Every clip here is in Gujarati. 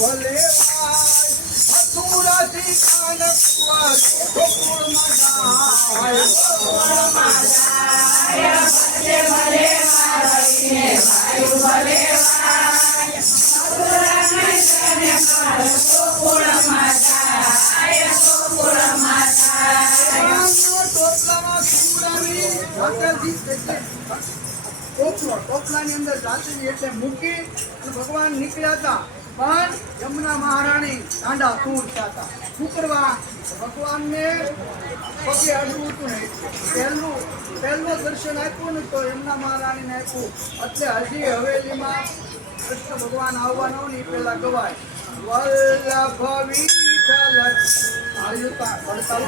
ભલે ભાઈ મથુરાથી કાન કુવા ગોકુળમાં જાય ગોકુળમાં જાય ભલે ભલે મારીને ભાઈ ભલે ભાઈ મથુરાથી કાન ગોકુળમાં જાય ગોકુળમાં જાય ટોપલામાં સુરાની ટોપલાની અંદર જાતી એટલે મૂકી ભગવાન નીકળ્યા હતા પણ યમુના મહારાણી દાંડા તૂટતા હતા શું કરવા ભગવાનને પગે અડવું હતું ને પહેલું દર્શન આપ્યું ને તો યમુના મહારાણીને આપ્યું એટલે હજી હવેલીમાં કૃષ્ણ ભગવાન આવવાનો ને પેલા ગવાય વલ્લભ વિઠ્ઠલ આયુતા પડતા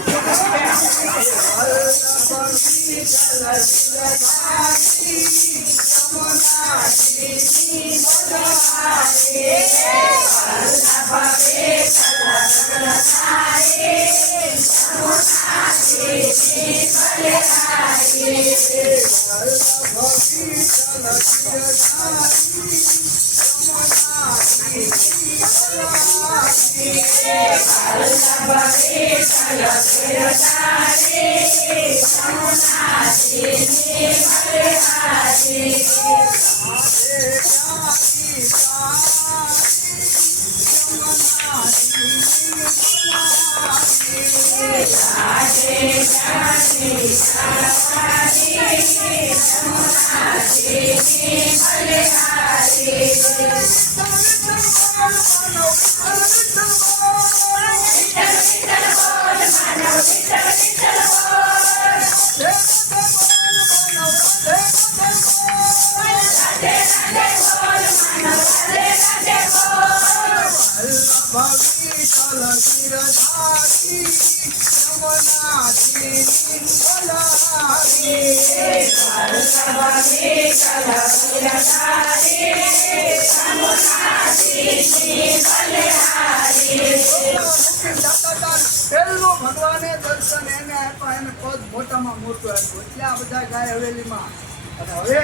પહેલું ભગવાને દર્શન એને આપ્યા એને પદ મોટામાં મોટું આપ્યું એટલે આ બધા ગાય હવેલીમાં અને હવે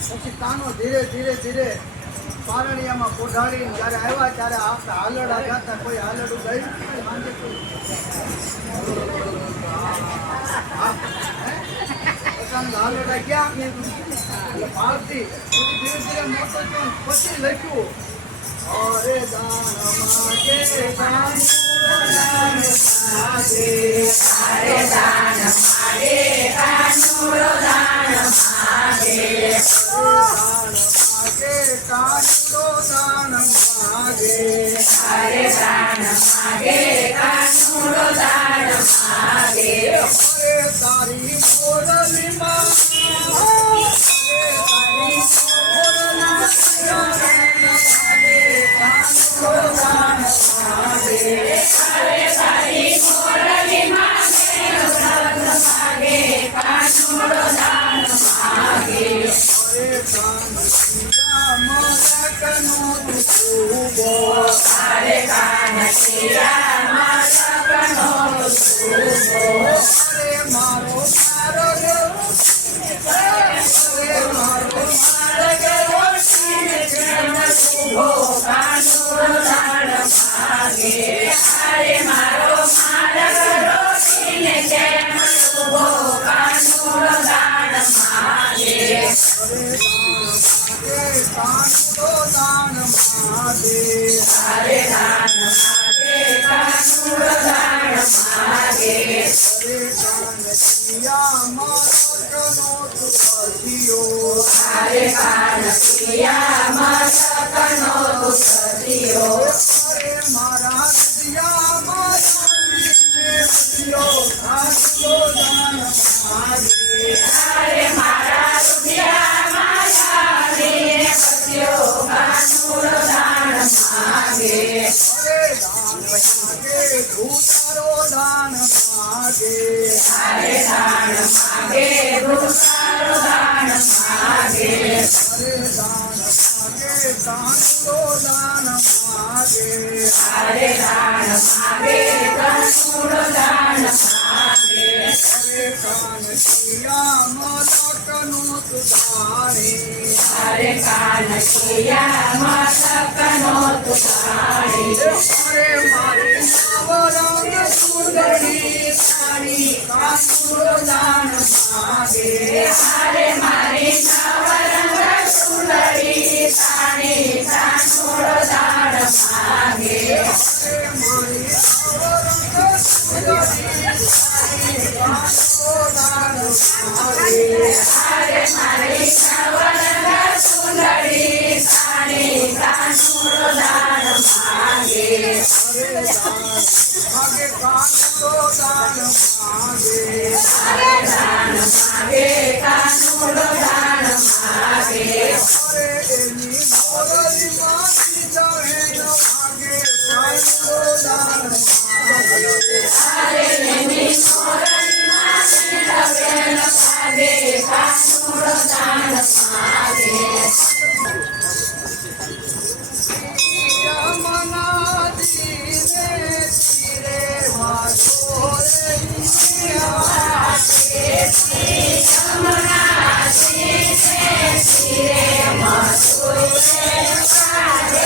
પછી કાનો ધીરે ધીરે ધીરે પારણિયામાં પોઢાડીને જ્યારે આવ્યા ત્યારે આપણે હાલડા ગાતા કોઈ હાલડું ગયું માંગે હાલડા ક્યાં એટલે પારથી ધીરે ધીરે મોટો થયો પછી લખ્યું અરે દાન માગે દાન અરે દાન માગે કાનુડો દાન માગે કાનુડો દાન માગે અરે દાન માગે કાનુડો દાન માગે અરે તારી મોરલીમાં અરે તારી મોરલીમાં અરે કાનકિયા મસ્તકનો તુકારી અરે મારી નવરંગ સુંદરી સાડી કાનુડો દાન માગે અરે મારી નવરંગ સુંદરી સાડી કાનુડો દાન માગે અરે મારી નવરંગ સુંદરી સાડી કાનુડો દાન માગે અરે મારી નવરંગ સુંદરી સાડી કાનુડો દાન માગે માગે કાનુડો દાન માગે અરે દાન માગે કાનુડો દાન માગે અરે એની મોરલી માગી જાહે ન માગે કાનુડો દાન માગે અરે એની મોરલી માગી લવે ન માગે કાનુડો દાન માગે યમના દીને તીરે વાસો રે ઈયા યમના દીને તીરે વાસો રે ઈયા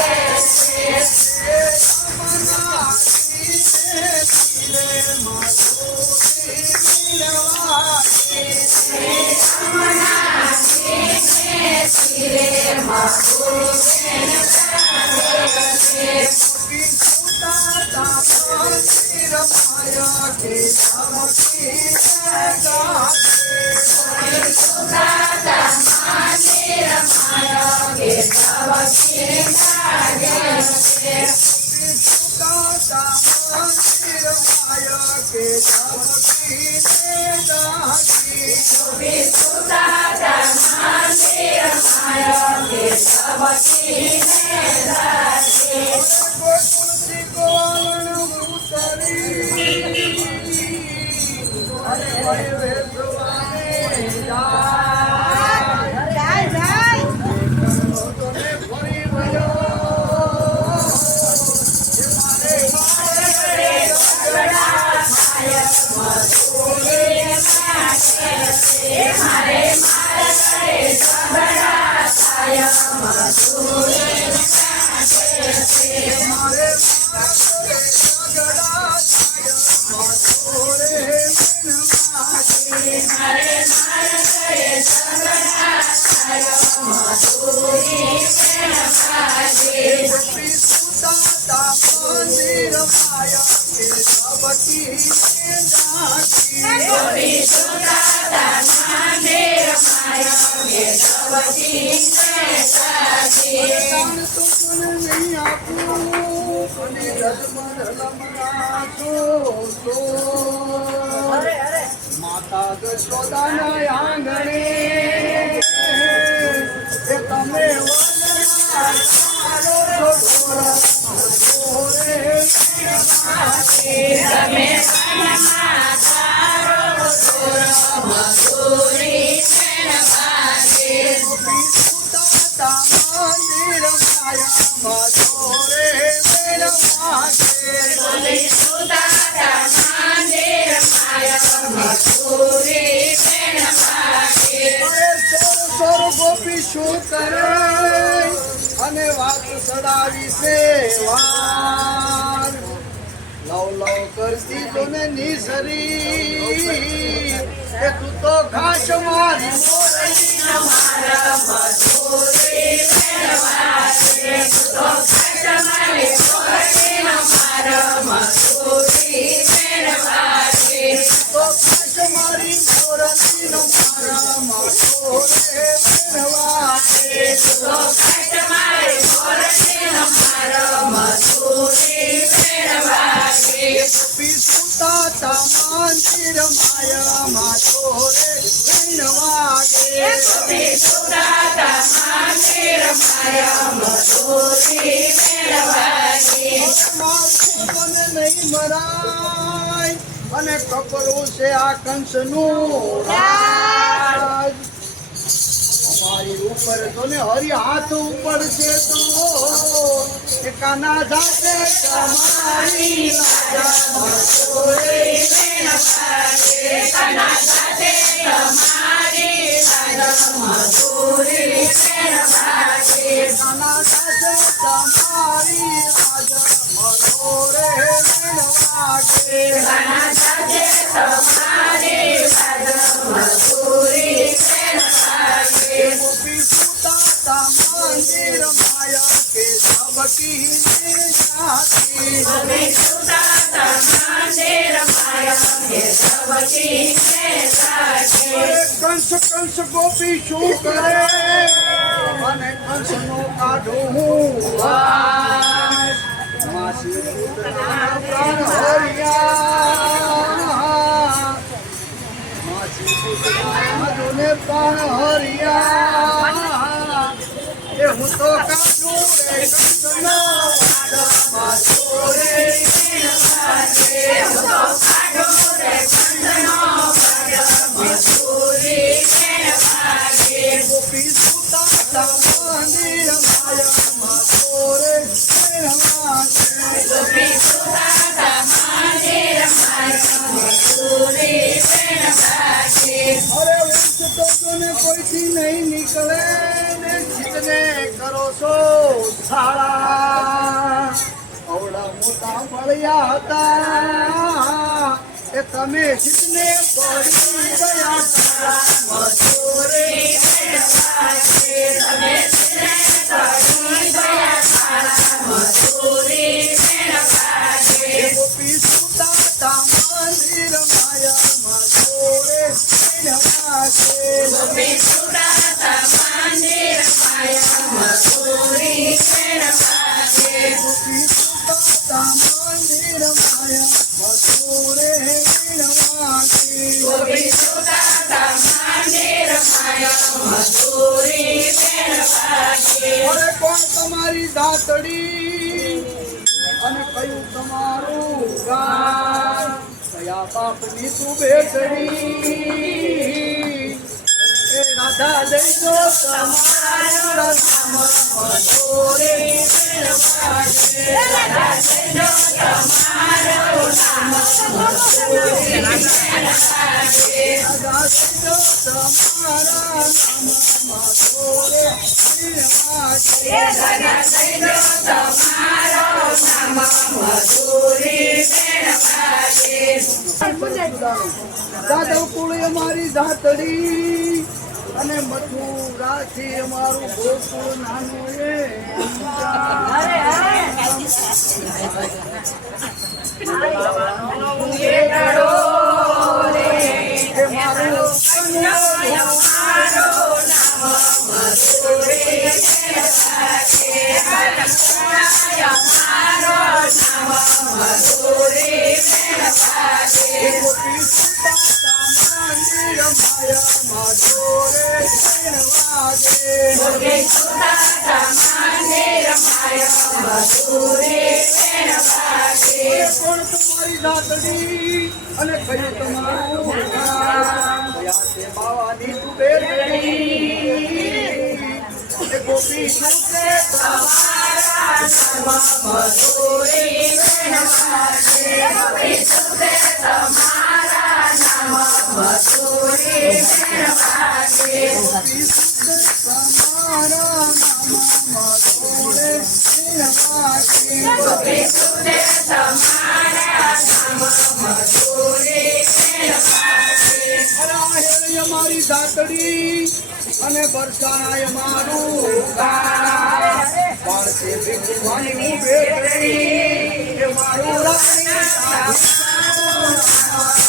માતા જશોદાના આંગણે એ તમે ગોપી શું કરે અને વાત ચડાવી સેવાર લવ લવ કરતી તો ને નિસરી એ તું તો ઘાસ મારી મારી મોરલી નો મારા માથો રે મંદિર માયા માથો રે નહીં મરાય અને કપરું છે આ કંસનું રાજ અમારી ઉપર તો ને હરી હાથ ઉપર છે તો એ કાના જાતે તમારી તમારી સાથે તમારી આજ મનોરે વાગે ઘણા સાથે તમારી બાદ મજૂરી ફેર લાગે ગોપી સુતા મંદિર માયા કે સબકી સાથી ગોપી સુતા મંદિર માયા કે સબકી ફેર લાગે કંસ કંસ ગોપી શું કરે મને કંસ નો કાઢો હું વાસ માસી પુત્રના પ્રાણ હરિયા માસી પુત્રના જોને પ્રાણ હરિયા એ હું તો કાઢું રે કંસ નો ગોપી સુતા મંદિર માયા મારે ગોપી સુતા મંદિર માયા મજૂરી ફેર લાગે અરે વંશ તો તને કોઈથી નહીં નીકળે ને જીતને કરો છો શાળા અવડા મોટા મળ્યા હતા એ તમે જીતને કરી ગયા મજૂરી ફેર લાગે તમે સિને કરી ગયા સારા મજૂરી ફેર લાગે ગોપી સુતા મંદિર માયા મારે ગોપી સુતા મંદિર માયા મજૂરી ફેર લાગે ગોપી સુતા મંદિર માયા મથુરે ગોપી સુતા મંદિર માયા મજૂરી ફેર લાગે અરે કોણ તમારી દાતડી અને કયું તમારું ગામ કયા બાપની તું બેસડી એ રાધા દેજો તમારું નામ મજૂરી ફેર લાગે રાધા દેજો તમારું નામ મજૂરી ફેર લાગે રાધા દેજો તમારા નામ મથુરે રાધા દેજો તમારું નામ મજૂરી ફેર લાગે દાદવ કુળ અમારી દાતડી અને મથુરાથી અમારું ગોકુળ નાનું એ મારું ગોપી સુતા મંદિર માયા માધોરે વાગે ગોપી સુતા મંદિર માયા મજૂરી ફેર લાગે કોણ તમારી દાતડી અને કયું તમારું ગામ કયા તે બાવાની તું બેસડી એ ગોપી સુતે તમારા નામ મજૂરી ફેર લાગે ગોપી સુતે તમારા નામ મજૂરી ફેર લાગે ગોપી સુતે તમારા નામ મથુરે વાગે ગોપી સુતે તમારા નામ મજૂરી ફેર લાગે હરાહેરી અમારી દાતડી અને બરસાણાય મારું ગામ પાળતે ભીખવાની બેટડી એ મારું રાણી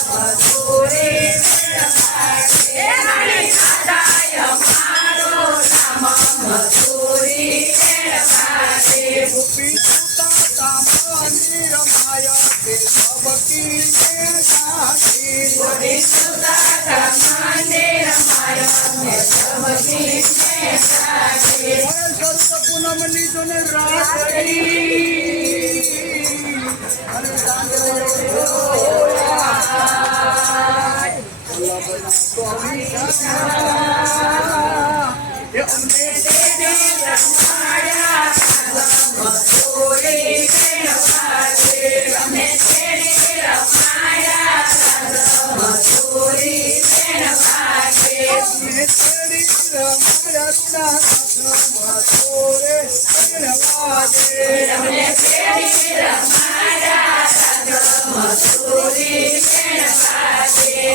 મજૂરી ફેર લાગે રાણી દાદાય મારું નામ મજૂરી ફેર લાગે ગોપી સુતા મંદિર માયા કે સબકી સાથી ગોપી સુતા મંદિર માયા સબકી ફેર લાગે સર્વ પૂનમ લીધો ને રાત્રી અને ચાંદલો જોયા વલ્લભના સ્વામી